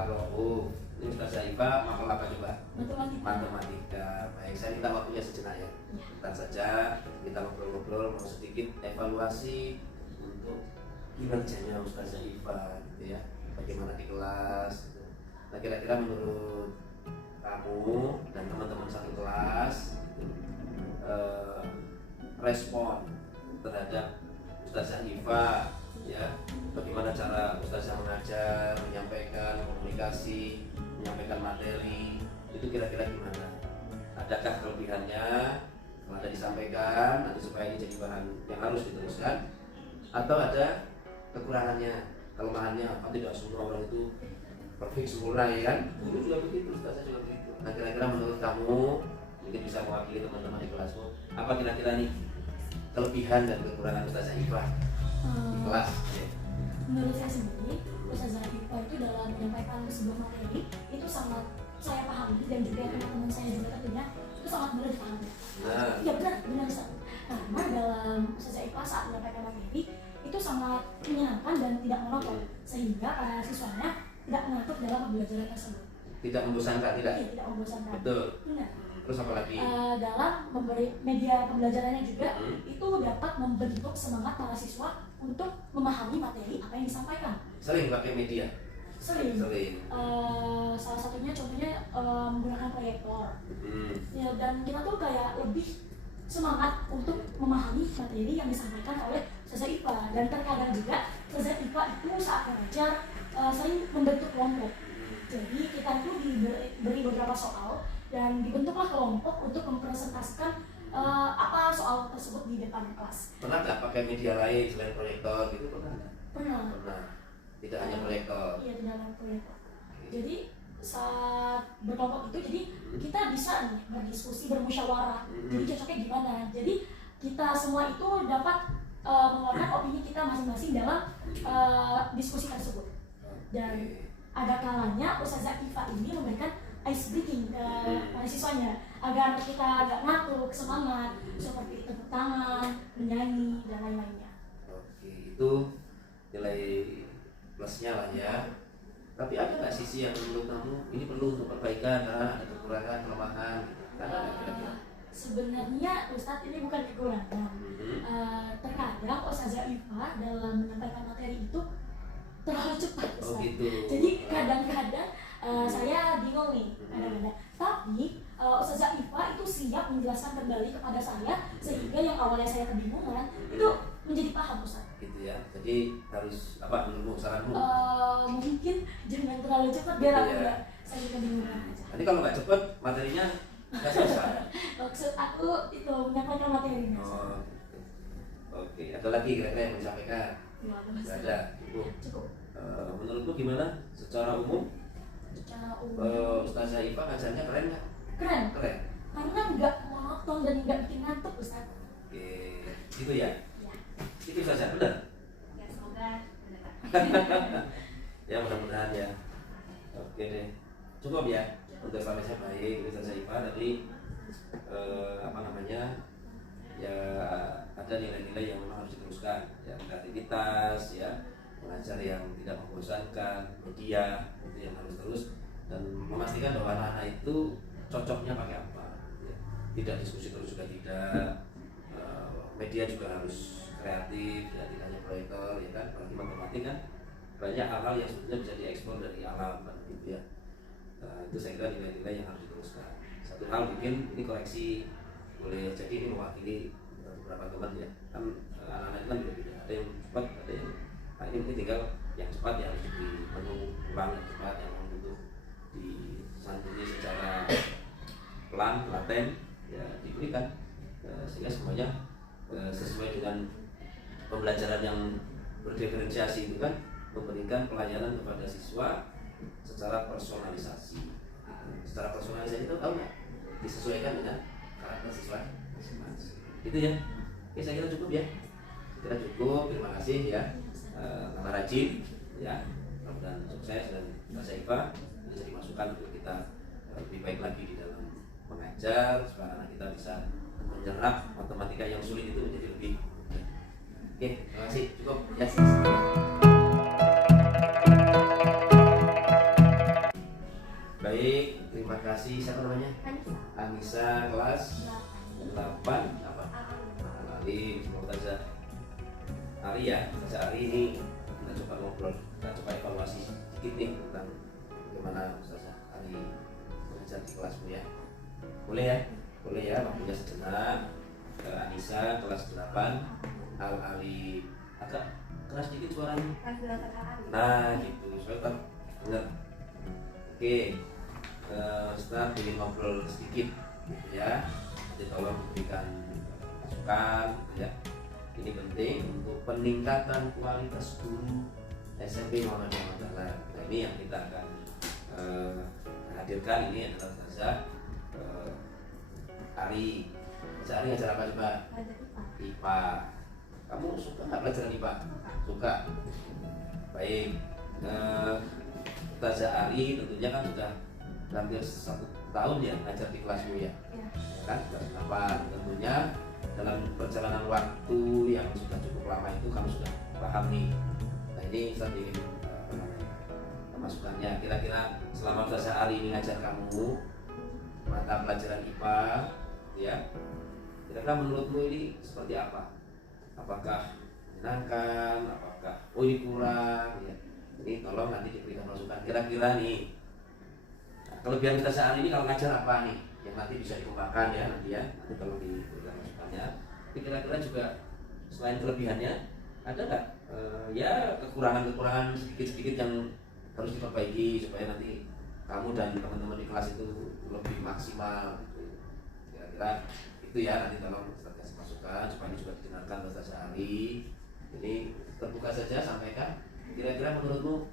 Ar-Rauf. Ini Ustazah Iva mapel apa coba? Matematika. Matematika. Baik, saya minta waktunya sejenak ya. Sebentar saja kita ngobrol-ngobrol, mau sedikit evaluasi untuk kinerjanya Ustazah Iva gitu ya. Bagaimana di kelas gitu. Nah, kira-kira menurut kamu dan teman-teman satu kelas respon terhadap Ustazah Iva ya, bagaimana cara Ustazah mengajar, menyampaikan komunikasi, menyampaikan materi, itu kira-kira gimana? Adakah kelebihannya kalau ada disampaikan nanti supaya ini jadi bahan yang harus diteruskan, atau ada kekurangannya, kelemahannya? Apa tidak semua orang itu perfect sempurna ya kan? Dulu juga begitu, Ustazah juga begitu. Nah, kira-kira menurut kamu, mungkin bisa mewakili teman-teman di kelasmu, apa kira-kira nih kelebihan dan kekurangan Ustazah Iva di kelas? Menurut saya sendiri, Ustazah Iva itu dalam menyampaikan sebuah materi itu sangat saya pahami, dan juga teman-teman saya juga tentunya itu sangat mudah dipahami. Ya benar Ustaz. Karena dalam Ustazah Iva saat menyampaikan materi itu sangat menyenangkan dan tidak monoton, sehingga para siswanya tidak mengantuk dalam pembelajaran tersebut. Tidak membosankan, tidak? Iya, tidak membosankan. Betul. Benar. Terus apa lagi? Dalam memberi media pembelajarannya juga itu dapat membentuk semangat para siswa untuk memahami materi apa yang disampaikan. Sering pakai media? Sering. Salah satunya contohnya menggunakan proyektor. Ya, dan kita tuh kayak lebih semangat untuk memahami materi yang disampaikan oleh Ustazah Iva. Dan terkadang juga Ustazah Iva itu saat mengajar sering membentuk kelompok. Jadi kita itu diberi beberapa soal dan dibentuklah kelompok untuk mempresentasikan apa soal tersebut di depan kelas. Pernah nggak pakai media lain selain proyektor gitu? Pernah? Pernah. Tidak hanya proyektor. Iya, tidak hanya proyektor. Jadi saat berkelompok itu, jadi kita bisa nih berdiskusi, bermusyawarah. Jadi cocoknya gimana? Jadi kita semua itu dapat mengeluarkan opini kita masing-masing dalam diskusi tersebut. Dan ada kalanya Ustazah Iva ini memberikan ice breaking ke para siswanya agar kita agak ngantuk, semangat, seperti tepuk tangan, menyanyi, dan lain-lainnya. Oke, itu nilai plusnya lah ya. Tapi ada nggak sisi yang menurut kamu ini perlu untuk perbaikan, karena ada kekurangan, kelemahan gitu? Karena kira-kira sebenarnya Ustadz ini bukan kekurangan. Terkadang Ustazah Iva dalam menyampaikan materi itu terlalu cepat, Ustaz. Oh gitu. Jadi kadang-kadang saya bingung nih, kadang-kadang. Tapi Ustazah Iva itu siap menjelaskan kembali kepada saya, sehingga yang awalnya saya kebingungan itu menjadi paham, Ustaz. Gitu ya. Jadi harus apa menurutmu, saranmu? Mungkin jangan terlalu cepat biar aku nggak saya kebingungan aja. Nanti kalau nggak cepat materinya nggak selesai. Maksud aku itu menyampaikan materinya. Oke. Ada lagi kira-kira yang disampaikan? Nggak ada. Cukup. Menurutmu gimana? Secara umum? Ustazah Iva ngajarnya keren nggak? Keren. Karena nggak monoton dan nggak bikin ngantuk, Ustaz. Oke, gitu ya? Ya. Itu saja, benar? Ya, semoga benar. Ya, mudah-mudahan ya. Oke deh, cukup ya. Untuk evaluasi baik, Ustazah Iva tadi ya ada nilai-nilai yang memang harus diteruskan, ya, kreativitas, ya, mengajar yang tidak membosankan, media itu yang harus terus, dan memastikan bahwa anak-anak itu cocoknya pakai apa, ya. Tidak diskusi terus juga tidak, media juga harus kreatif, ya, tidak hanya proyektor, ya kan, apalagi matematik kan banyak hal-hal yang sebetulnya bisa diekspor dari alam kan, gitu ya. Itu saya kira nilai-nilai yang harus diteruskan. Satu hal mungkin ini koreksi, boleh jadi ini mewakili beberapa teman ya, kan anak-anak itu kan beda-beda, ada yang cepat, ada yang ini mungkin tinggal yang cepat ya harus diulang, yang cepat yang butuh disantuni secara pelan, telaten, ya diberikan, sehingga semuanya sesuai dengan pembelajaran yang berdiferensiasi itu kan, memberikan pelayanan kepada siswa secara personalisasi. Secara personalisasi itu tahu nggak? Disesuaikan dengan karakter siswa masing-masing. Itu ya. Oke, saya kira cukup ya. Saya kira cukup. Terima kasih ya. Tambah rajin ya. Mudah-mudahan sukses dan Ustazah Iva bisa dimasukkan untuk kita lebih baik lagi di dalam mengajar supaya anak kita bisa menyerap matematika yang sulit itu menjadi lebih. Oke, terima kasih. Cukup. Ya. kasih siapa namanya? Anissa. Anissa kelas 8 apa? Alif. Semoga saja Ari ya, Ustazah Ari ini kita coba ngobrol, kita coba evaluasi sedikit nih tentang bagaimana Ustazah Ari mengajar di kelasmu ya. Boleh ya? Boleh ya, waktunya sejenak. Anissa kelas 8, Al Ali agak keras sedikit suaranya. Nah gitu, soalnya dengar. Oke, setelah ingin ngobrol sedikit gitu ya. Nanti tolong berikan masukan gitu ya. Ini penting untuk peningkatan kualitas guru SMP Muhammadiyah Mataram. Nah ini yang kita akan hadirkan. Ini adalah Ustazah Ari. Ustazah Ari ngajar apa coba? IPA. Kamu suka nggak pelajaran IPA? Suka. Baik. Ustazah Ari tentunya kan sudah hampir 1 tahun ya ngajar di kelasmu ya. Kan kelas 8 tentunya. Dalam perjalanan waktu yang sudah cukup lama itu kamu sudah paham nih. Nah ini saya ingin masukannya. Kira-kira selama Ustazah Ari ini ngajar kamu mata pelajaran IPA, ya, kira-kira menurutmu ini seperti apa? Apakah menyenangkan? Apakah ini kurang? Ya. Ini tolong nanti diberikan masukan. Kira-kira nih, nah, kelebihan Ustazah Ari ini kalau ngajar apa nih? Yang nanti bisa dikembangkan ya nanti ya. Nanti kalau diberikan masukannya. Tapi kira-kira juga selain kelebihannya ada nggak ya kekurangan-kekurangan sedikit-sedikit yang harus diperbaiki supaya nanti kamu dan teman-teman di kelas itu lebih maksimal gitu. Kira-kira itu ya, nanti tolong Ustaz kasih masukan supaya ini juga didengarkan Ustazah Ari. Ini terbuka saja, sampaikan kira-kira menurutmu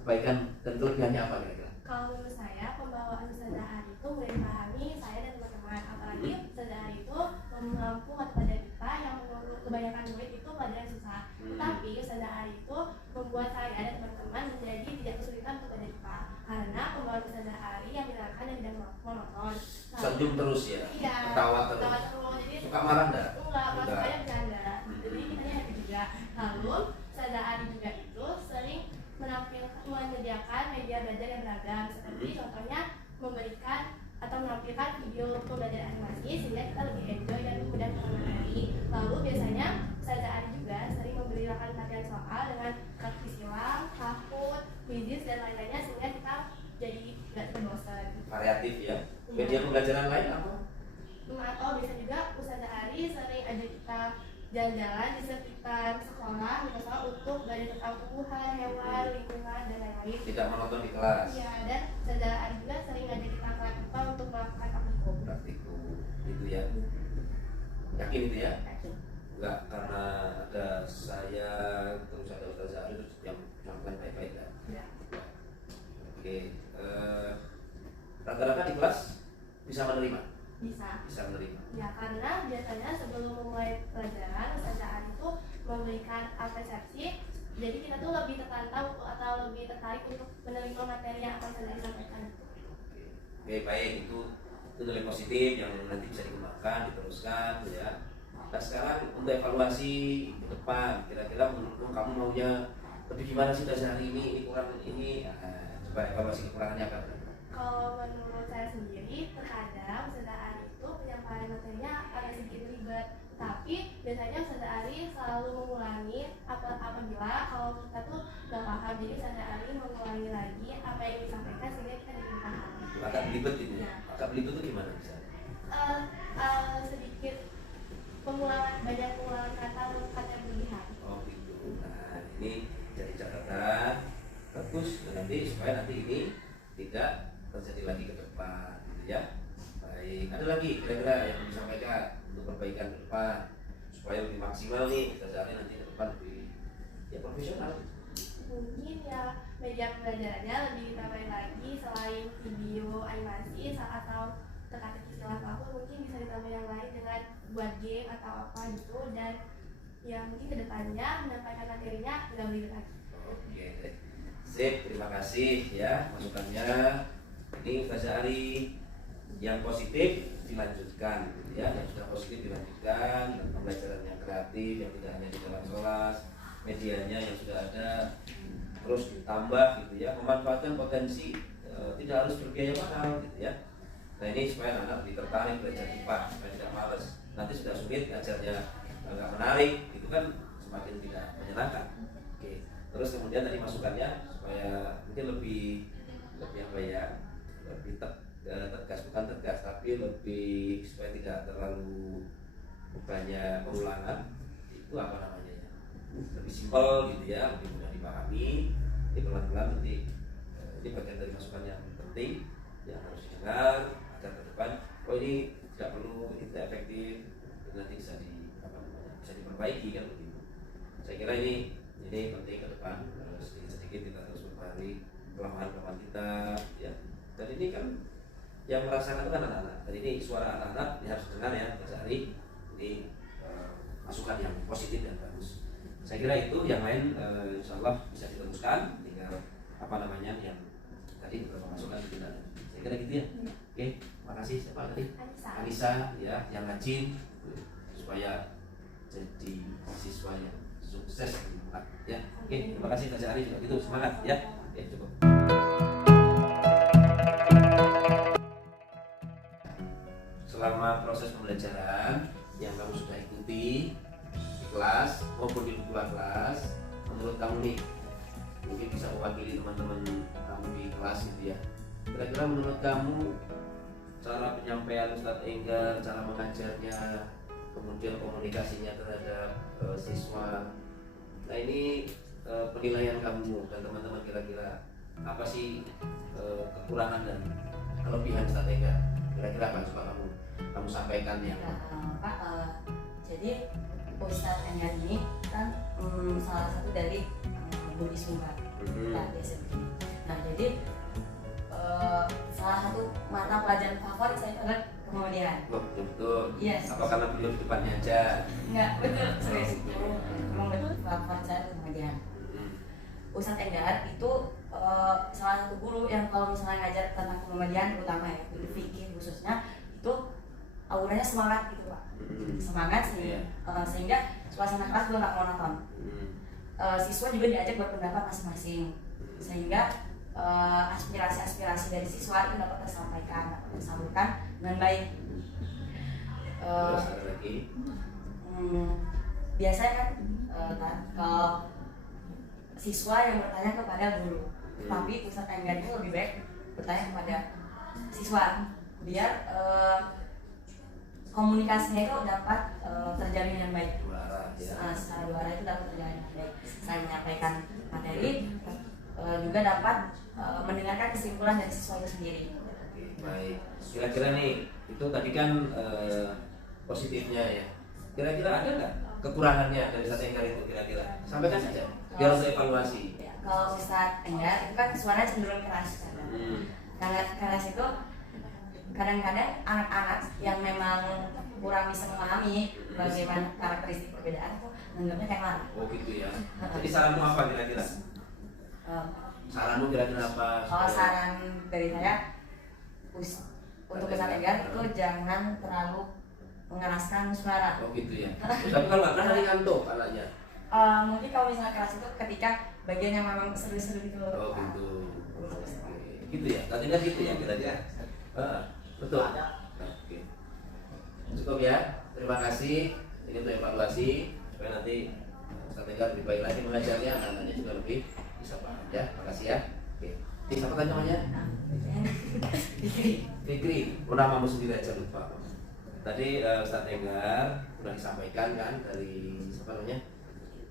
kebaikan dan kelebihannya apa kira-kira? Kalau menurut saya, pembawaan Ustazah Ari itu mulai dipahami saya dan teman-teman. Apalagi Ustazah Ari itu mampu mata pelajaran IPA yang menurut kebanyakan murid itu pelajaran susah. Tetapi Ustazah Ari itu membuat saya dan teman-teman menjadi tidak kesulitan untuk belajar IPA. Karena pembawaan Ustazah Ari yang dilakukan dan tidak monoton. Senyum terus ya? Iya. Ketawa terus? Ketawa terus. Jadi, suka marah enggak? Enggak, maksud saya bercanda. Jadi kita happy juga. Lalu Ustazah Ari juga itu sering menyediakan media belajar yang beragam, seperti contohnya memberikan atau menampilkan video pembelajaran animasi sehingga kita lebih enjoy dan mudah mengenali. Lalu biasanya Ustazah Ari juga sering memberikan latihan soal dengan kaki silang, Kahoot, quizzes dan lain-lainnya sehingga kita jadi nggak terbosan. Variatif ya. Media pembelajaran lain apa? Atau bisa juga Ustazah Ari sering ajak kita jalan-jalan di sekitar sekolah, misalnya untuk belajar tentang tumbuhan, hewan, lingkungan, dan lain-lain. Tidak menonton di kelas. Iya, dan Ustazah Ari juga sering ngajak kita ke untuk melakukan praktikum. Praktikum itu ya. Yakin itu ya? Yakin. Enggak karena ada saya terus ada Ustazah Ari terus yang melakukan baik-baik kan? Ya. Oke. Rata-rata di kelas bisa menerima? Bisa menerima. Ya, karena biasanya sebelum memulai pelajaran Ustazah Ari itu memberikan apresiasi, jadi kita tuh lebih tertantang atau lebih tertarik untuk menerima materi yang akan Ustazah Ari sampaikan. Oke, baik, itu nilai positif yang nanti bisa dikembangkan, diteruskan ya. Nah sekarang untuk evaluasi ke depan, kira-kira menurutmu kamu maunya lebih gimana sih Ustazah Ari ini kurang ini, coba evaluasi kekurangannya apa? Kalau menurut saya sendiri, terkadang Ustazah Ari itu penyampaian materinya agak sedikit ribet. Tapi biasanya Ustazah Ari selalu mengulangi apabila kalau kita tuh gak paham. Jadi Ustazah Ari mengulangi lagi apa yang disampaikan sehingga kita jadi paham. Agak belibet ini. Ya. Agak belibet itu gimana misalnya? Sedikit banyak pengulangan kata yang berlebihan. Oh gitu. Nah ini jadi catatan bagus nanti supaya nanti ini tidak terjadi lagi ke depan, gitu ya. Baik, ada lagi kira-kira yang disampaikan untuk perbaikan ke depan supaya lebih maksimal nih Ustazah Ari nanti ke depan lebih ya profesional. Mungkin ya media pembelajarannya lebih ditambahin lagi selain video animasi atau teka-teki istilah apapun, mungkin bisa ditambah yang lain dengan buat game atau apa gitu, dan ya mungkin kedepannya menyampaikan materinya nggak lebih lagi. Oke, sip, terima kasih ya masukannya. Ini Ustazah Ari yang positif dilanjutkan, ya, yang sudah positif dilanjutkan, dan pembelajaran yang kreatif yang tidak hanya di dalam kelas, medianya yang sudah ada terus ditambah gitu ya, memanfaatkan potensi tidak harus berbiaya mahal gitu ya. Nah ini supaya anak lebih tertarik belajar IPA, supaya tidak males. Nanti sudah sulit ngajarnya nggak menarik, itu kan semakin tidak menyenangkan. Oke. Terus kemudian tadi masukannya supaya mungkin lebih apa ya, lebih tegas, bukan tegas tapi lebih supaya tidak terlalu banyak pengulangan. Itu apa namanya ya? Lebih simpel gitu ya, lebih mudah dipahami. Ini pelan-pelan nanti ini bagian dari masukan yang penting yang harus didengar agar ke depan oh ini tidak perlu, ini tidak efektif, itu nanti bisa bisa diperbaiki kan begitu. Saya kira ini penting ke depan, sedikit-sedikit kita terus berbalik kelemahan kita ya. Dan ini kan yang merasakan itu kan anak-anak. Dan ini suara anak-anak ini harus dengar ya Mas Ari. Ini masukan yang positif dan bagus. Saya kira itu yang lain insya Allah bisa diteruskan, tinggal apa namanya yang tadi beberapa masukan kita. Saya kira gitu ya. Oke, makasih siapa tadi? Anissa ya, yang rajin supaya jadi siswa yang sukses ya. Oke, terima kasih Kak Ari juga gitu, semangat ya. Oke, cukup. Selama proses pembelajaran yang kamu sudah ikuti di kelas maupun di luar kelas, menurut kamu nih mungkin bisa mewakili teman-teman kamu di kelas gitu ya. Kira-kira menurut kamu cara penyampaian Ustadz Enggar, cara mengajarnya, kemudian komunikasinya terhadap siswa. Nah ini penilaian kamu dan teman-teman kira-kira apa sih kekurangan dan kelebihan Ustadz Enggar? Kira-kira apa coba kamu sampaikan ya? Jadi Ustadz Enggar ini kan salah satu dari Budi Sungkar di SMP. Nah jadi salah satu mata pelajaran favorit saya adalah kemudian. Betul. Yes. Apa karena beliau di depannya aja? Enggak, betul, serius. Memang betul favorit saya kemudian. Ustadz Enggar itu salah satu guru yang kalau misalnya ngajar tentang kemudian, terutama ya guru fikih khususnya, itu auranya semangat gitu Pak. Semangat sehingga suasana kelas juga nggak monoton. Siswa juga diajak berpendapat masing-masing sehingga aspirasi-aspirasi dari siswa itu dapat tersampaikan dengan baik. Terus ada lagi? Biasanya kan kalau siswa yang bertanya kepada guru, tapi Ustadz Enggar itu lebih baik bertanya kepada siswa biar komunikasinya itu dapat terjalin dengan baik. Secara dua arah itu dapat terjalin dengan baik. Saya menyampaikan materi, juga dapat mendengarkan kesimpulan dari siswa itu sendiri. Oke, baik. Kira-kira nih itu tadi kan positifnya ya. Kira-kira ada nggak kekurangannya dari Ustadz Enggar itu kira-kira? Sampaikan saja. Biar untuk evaluasi. Ya, kalau Ustadz Enggar itu kan suaranya cenderung keras. Keras itu kadang-kadang anak-anak yang memang kurang bisa memahami bagaimana karakteristik perbedaan itu menganggapnya kayak marah. Oh gitu ya. Jadi saranmu apa kira-kira? Saranmu kira-kira apa? Kalau saran dari saya untuk Ustadz Enggar itu jangan terlalu mengeraskan suara. Oh gitu ya. Tapi kalau nggak keras nanti ngantuk anaknya. Mungkin kalau misalnya keras itu ketika bagian yang memang seru-seru gitu. Oh gitu. Gitu ya. Tadi kan gitu ya kira-kira. Betul. Oke. Cukup ya. Terima kasih. Ini untuk evaluasi supaya nanti Ustadz Enggar lebih baik lagi mengajarnya, anak-anaknya juga lebih bisa paham ya. Makasih ya. Oke. Ini siapa tadi namanya? Fikri. Namamu sendiri aja lupa. Tadi Ustadz Enggar sudah disampaikan kan dari siapa namanya?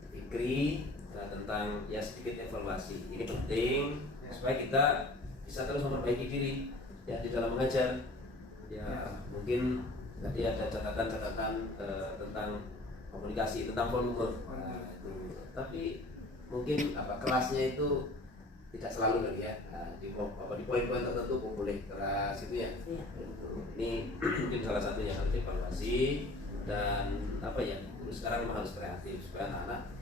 Fikri tentang ya sedikit evaluasi. Ini penting supaya kita bisa terus memperbaiki diri ya di dalam mengajar. Ya mungkin tadi ada catatan-catatan tentang komunikasi, tentang volume. Nah, itu. Tapi mungkin kerasnya itu tidak selalu kali ya. Nah, di poin-poin tertentu boleh keras itu ya. Ini mungkin salah satu yang harus dievaluasi dan sekarang memang harus kreatif supaya anak-anak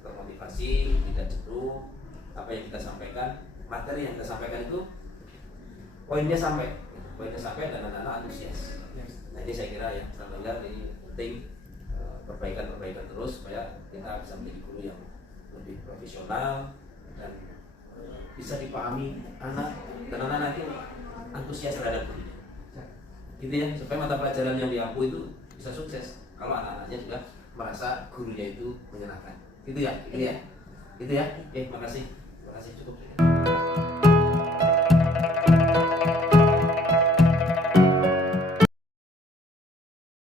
termotivasi, tidak jenuh. Apa yang kita sampaikan, materi yang kita sampaikan itu poinnya sampai dan anak-anak antusias. Nah ini saya kira ya, Ustadz ini penting perbaikan terus supaya kita bisa menjadi guru yang lebih profesional dan bisa dipahami anak, dan anak nanti antusias terhadap gurunya. Gitu ya, supaya mata pelajaran yang diampu itu bisa sukses. Kalau anak-anaknya juga merasa gurunya itu menyenangkan. Gitu ya, gitu ya. Gitu ya. Oke, makasih. Makasih cukup.